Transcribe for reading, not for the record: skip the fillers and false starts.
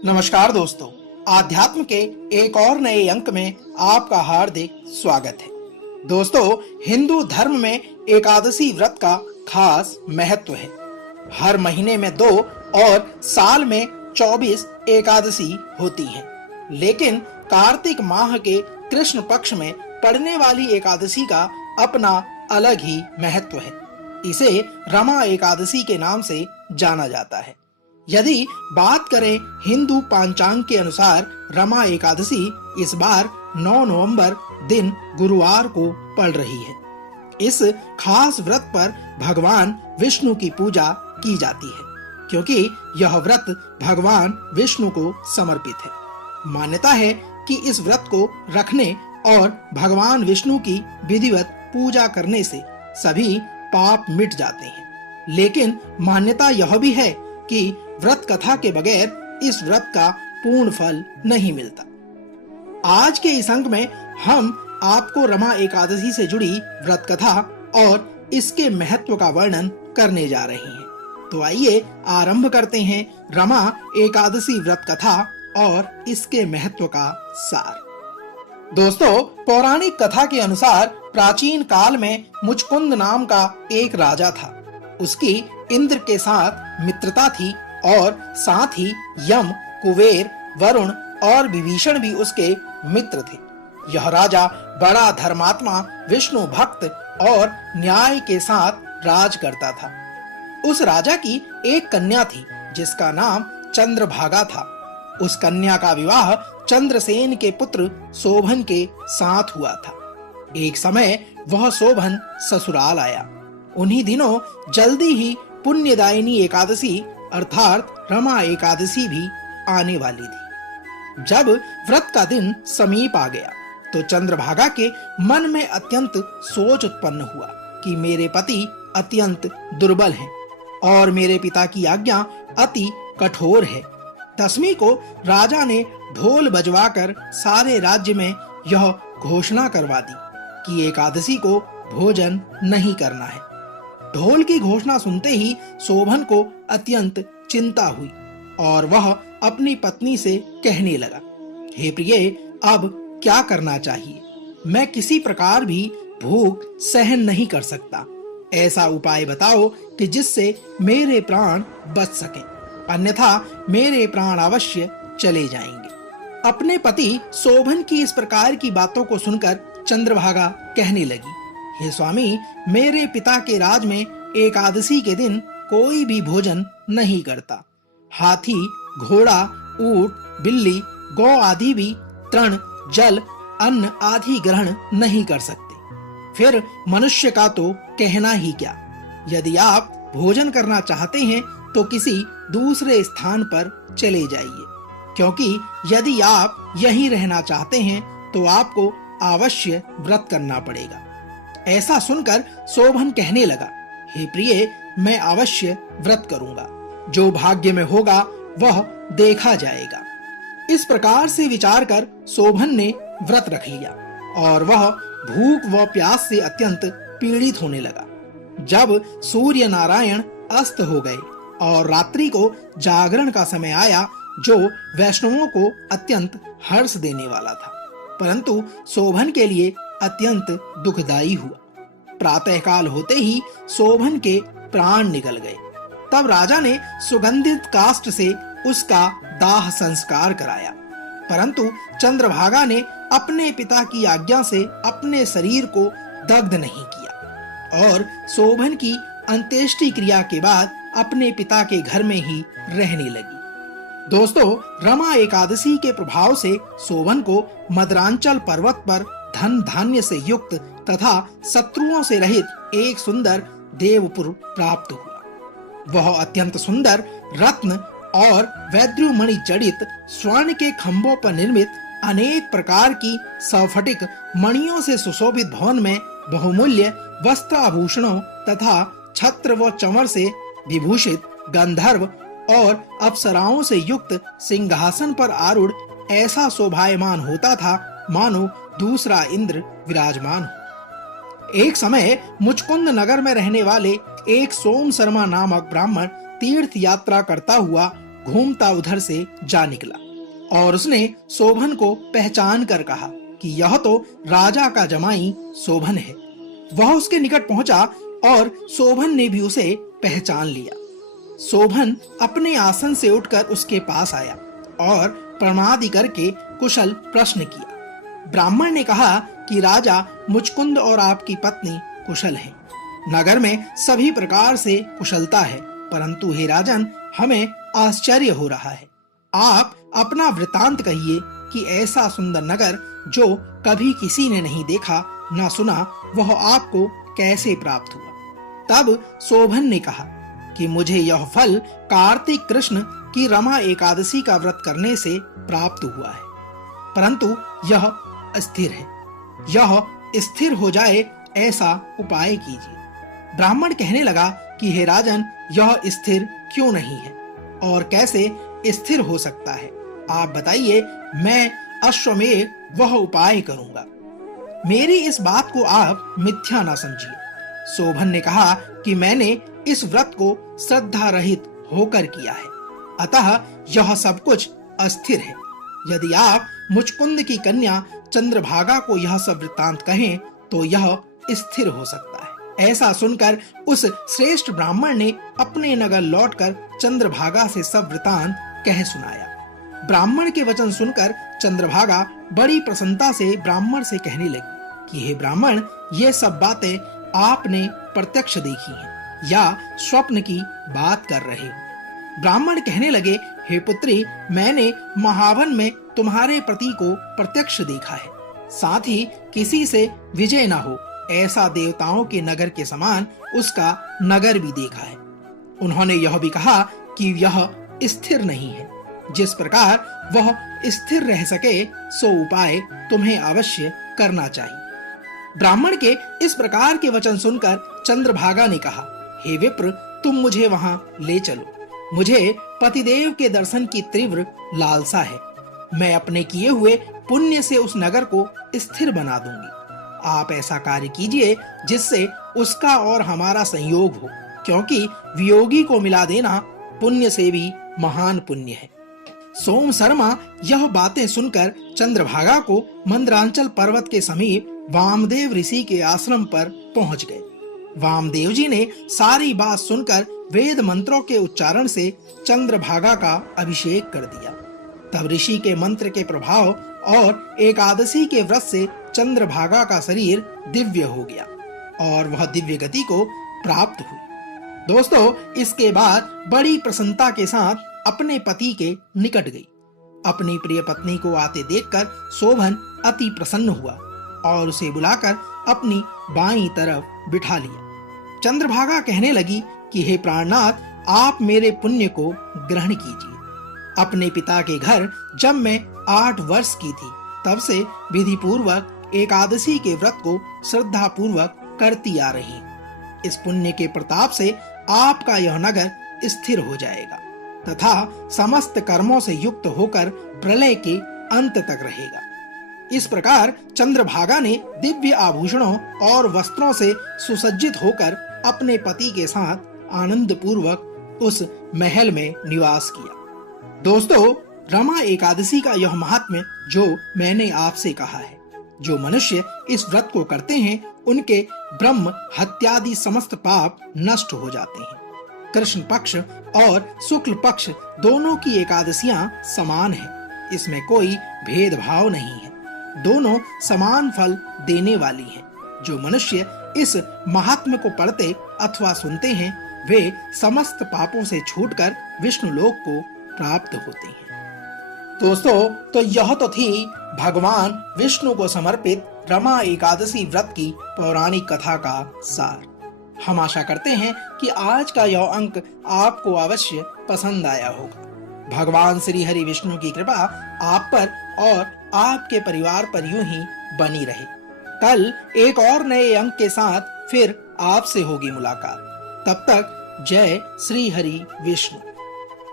नमस्कार दोस्तों, आध्यात्म के एक और नए अंक में आपका हार्दिक स्वागत है। दोस्तों, हिंदू धर्म में एकादशी व्रत का खास महत्व है। हर महीने में 2 और साल में 24 एकादशी होती हैं, लेकिन कार्तिक माह के कृष्ण पक्ष में पड़ने वाली एकादशी का अपना अलग ही महत्व है। इसे रमा एकादशी के नाम से जाना जाता है। यदि बात करें हिंदू पांचांग के अनुसार, रमा एकादशी इस बार 9 नवंबर दिन गुरुवार को पड़ रही है। इस खास व्रत पर भगवान विष्णु की पूजा की जाती है, क्योंकि यह व्रत भगवान विष्णु को समर्पित है। मान्यता है कि इस व्रत को रखने और भगवान विष्णु की विधिवत पूजा करने से सभी पाप मिट जाते हैं। लेकिन मान्यता यह भी है कि व्रत कथा के बगैर इस व्रत का पूर्ण फल नहीं मिलता। आज के इस अंक में हम आपको रमा एकादशी से जुड़ी व्रत कथा और इसके महत्व का वर्णन करने जा रहे हैं। तो आइए आरंभ करते हैं रमा एकादशी व्रत कथा और इसके महत्व का सार। दोस्तों, पौराणिक कथा के अनुसार प्राचीन काल में मुचकुंद नाम का एक राजा था। उसकी इंद्र के साथ मित्रता थी और साथ ही यम, कुबेर, वरुण और विभीषण भी उसके मित्र थे। यह राजा बड़ा धर्मात्मा, विष्णु भक्त और न्याय के साथ राज करता था। उस राजा की एक कन्या थी जिसका नाम चंद्रभागा था। उस कन्या का विवाह चंद्रसेन के पुत्र शोभन के साथ हुआ था। एक समय वह शोभन ससुराल आया। उन्हीं दिनों जल्दी ही पुण्यदायिनी एकादशी अर्थात रमा एकादशी भी आने वाली थी। जब व्रत का दिन समीप आ गया तो चंद्रभागा के मन में अत्यंत सोच उत्पन्न हुआ कि मेरे पति अत्यंत दुर्बल हैं और मेरे पिता की आज्ञा अति कठोर है। 10वीं को राजा ने ढोल बजवाकर सारे राज्य में यह घोषणा करवा दी कि एकादशी को भोजन नहीं करना है। ढोल की घोषणा सुनते ही शोभन को अत्यंत चिंता हुई और वह अपनी पत्नी से कहने लगा, हे प्रिय, अब क्या करना चाहिए? मैं किसी प्रकार भी भूख सहन नहीं कर सकता। ऐसा उपाय बताओ कि जिससे मेरे प्राण बच सके, अन्यथा मेरे प्राण अवश्य चले जाएंगे। अपने पति शोभन की इस प्रकार की बातों को सुनकर चंद्रभागा कहने लगी, हे स्वामी, मेरे पिता के राज में एकादशी के दिन कोई भी भोजन नहीं करता। हाथी, घोड़ा, ऊंट, बिल्ली, गौ आदि भी तृण, जल, अन्न आदि ग्रहण नहीं कर सकते। फिर मनुष्य का तो कहना ही क्या। यदि आप भोजन करना चाहते हैं तो किसी दूसरे स्थान पर चले जाइए, क्योंकि यदि आप यहीं रहना चाहते हैं तो आपको अवश्य व्रत करना पड़ेगा। ऐसा सुनकर शोभन कहने लगा, हे प्रिय, मैं अवश्य व्रत करूंगा। जो भाग्य में होगा वह देखा जाएगा। इस प्रकार से विचार कर शोभन ने व्रत रख लिया और वह भूख व प्यास से अत्यंत पीड़ित होने लगा। जब सूर्य नारायण अस्त हो गए और रात्रि को जागरण का समय आया, जो वैष्णवों को अत्यंत हर्ष देने वाला था, परंतु शोभन के लिए अत्यंत दुखदायी हुआ। प्रातःकाल होते ही शोभन के प्राण निकल गए। तब राजा ने सुगंधित काष्ठ से उसका दाह संस्कार कराया, परंतु चंद्रभागा ने अपने पिता की आज्ञा से अपने शरीर को दग्ध नहीं किया और शोभन की अंत्येष्टि क्रिया के बाद अपने पिता के घर में ही रहने लगी। दोस्तों, रमा एकादशी के प्रभाव से शोभन को मदरांचल पर्वत पर धन धान्य से युक्त तथा शत्रुओं से रहित एक सुंदर देवपुर प्राप्त हुआ। वह अत्यंत सुंदर रत्न और वैद्युमणि जड़ित स्वर्ण के खंभों पर निर्मित अनेक प्रकार की सफटिक मणियों से सुशोभित भवन में बहुमूल्य वस्त्राभूषणों तथा छत्र व चंवर से विभूषित गंधर्व और अप्सराओं से युक्त सिंहासन पर आरूढ़ ऐसा शोभायमान होता था मानो दूसरा इंद्र विराजमान हो। एक समय मुचकुंद नगर में रहने वाले एक सोम शर्मा नामक ब्राह्मण तीर्थ यात्रा करता हुआ घूमता उधर से जा निकला और उसने शोभन को पहचान कर कहा कि यह तो राजा का जमाई शोभन है। वह उसके निकट पहुंचा और शोभन ने भी उसे पहचान लिया। शोभन अपने आसन से उठकर उसके पास आया और प्रणादि करके कुशल प्रश्न किया। ब्राह्मण ने कहा कि राजा मुचकुंद और आपकी पत्नी कुशल हैं। नगर में सभी प्रकार से कुशलता है, परंतु हे राजन, हमें आश्चर्य हो रहा है। आप अपना वृतांत कहिए कि ऐसा सुंदर नगर जो कभी किसी ने नहीं देखा न सुना, वह आपको कैसे प्राप्त हुआ। तब शोभन ने कहा कि मुझे यह फल कार्तिक कृष्ण की रमा एकादशी का व्रत करने से प्राप्त हुआ है, परंतु यह अस्थिर है। यह स्थिर हो जाए ऐसा उपाय कीजिए। ब्राह्मण कहने लगा कि हे राजन, यह स्थिर क्यों नहीं है और कैसे स्थिर हो सकता है? आप बताइए, मैं अश्वमेध वह उपाय करूंगा। मेरी इस बात को आप मिथ्या ना समझिए। शोभन ने कहा कि मैंने इस व्रत को श्रद्धा रहित होकर किया है, अतः यह सब कुछ अस्थिर है। यदि आप मुचकुंद की कन्या चंद्रभागा को यह सब वृत्तांत कहें तो यह स्थिर हो सकता है। ऐसा सुनकर उस श्रेष्ठ ब्राह्मण ने अपने नगर लौटकर चंद्रभागा से सब वृत्तांत कह सुनाया। ब्राह्मण के वचन सुनकर चंद्रभागा बड़ी प्रसन्नता से ब्राह्मण से कहने लगी कि हे ब्राह्मण, ये सब बातें आपने प्रत्यक्ष देखी हैं या स्वप्न की बात कर रहे हो? ब्राह्मण कहने लगे, हे पुत्री, मैंने महावन में तुम्हारे पति को प्रत्यक्ष देखा है, साथ ही किसी से विजय न हो ऐसा देवताओं के नगर के समान उसका नगर भी देखा है। उन्होंने यह भी कहा कि यह स्थिर नहीं है। जिस प्रकार वह स्थिर रह सके सो उपाय तुम्हें अवश्य करना चाहिए। ब्राह्मण के इस प्रकार के वचन सुनकर चंद्रभागा ने कहा, हे विप्र, तुम मुझे वहां ले चलो। मुझे पतिदेव के दर्शन की तीव्र लालसा है। मैं अपने किए हुए पुण्य से उस नगर को स्थिर बना दूंगी। आप ऐसा कार्य कीजिए जिससे उसका और हमारा संयोग हो, क्योंकि वियोगी को मिला देना पुण्य से भी महान पुण्य है। सोम शर्मा यह बातें सुनकर चंद्रभागा को मंदरांचल पर्वत के समीप वामदेव ऋषि के आश्रम पर पहुंच गए। वामदेव जी ने सारी बात सुनकर वेद मंत्रों के उच्चारण से चंद्रभागा का अभिषेक कर दिया। तब ऋषि के मंत्र के प्रभाव और एकादशी के व्रत से चंद्रभागा का शरीर दिव्य हो गया और वह दिव्य गति को प्राप्त हुई। दोस्तों, इसके बाद बड़ी प्रसन्नता के साथ अपने पति के निकट गई। अपनी प्रिय पत्नी को आते देखकर शोभन अति प्रसन्न हुआ और उसे बुलाकर अपनी बाईं तरफ बिठा लिया। चंद्रभागा कहने लगी कि हे प्राणनाथ, आप मेरे पुण्य को ग्रहण कीजिए। अपने पिता के घर जब मैं 8 वर्ष की थी, तब से विधि पूर्वक एकादशी के व्रत को श्रद्धा पूर्वक करती आ रही हूँ। इस पुण्य के प्रताप से आपका यह नगर स्थिर हो जाएगा तथा समस्त कर्मों से युक्त होकर प्रलय के अंत तक रहेगा। इस प्रकार चंद्रभागा ने दिव्य आभूषणों और वस्त्रों से सुसज्जित होकर अपने पति के साथ आनंद पूर्वक उस महल में निवास किया। दोस्तों, रमा एकादशी का यह महात्म्य जो मैंने आपसे कहा है, जो मनुष्य इस व्रत को करते हैं उनके ब्रह्म हत्यादि समस्त पाप नष्ट हो जाते हैं। कृष्ण पक्ष और शुक्ल पक्ष दोनों की एकादशियां समान हैं। इसमें कोई भेदभाव नहीं है। दोनों समान फल देने वाली हैं। जो मनुष्य इस महात्म्य को पढ़ते अथवा सुनते हैं वे समस्त पापों से छूटकर विष्णु लोक को प्राप्त होते हैं। दोस्तों, तो यह तो थी भगवान विष्णु को समर्पित रमा एकादशी व्रत की पौराणिक कथा का सार। हम आशा करते हैं कि आज का यह अंक आपको अवश्य पसंद आया होगा। भगवान श्री हरि विष्णु की कृपा आप पर और आपके परिवार पर यूं ही बनी रहे। कल एक और नए अंक के साथ फिर आपसे होगी मुलाकात। तब तक जय श्री हरि विष्णु।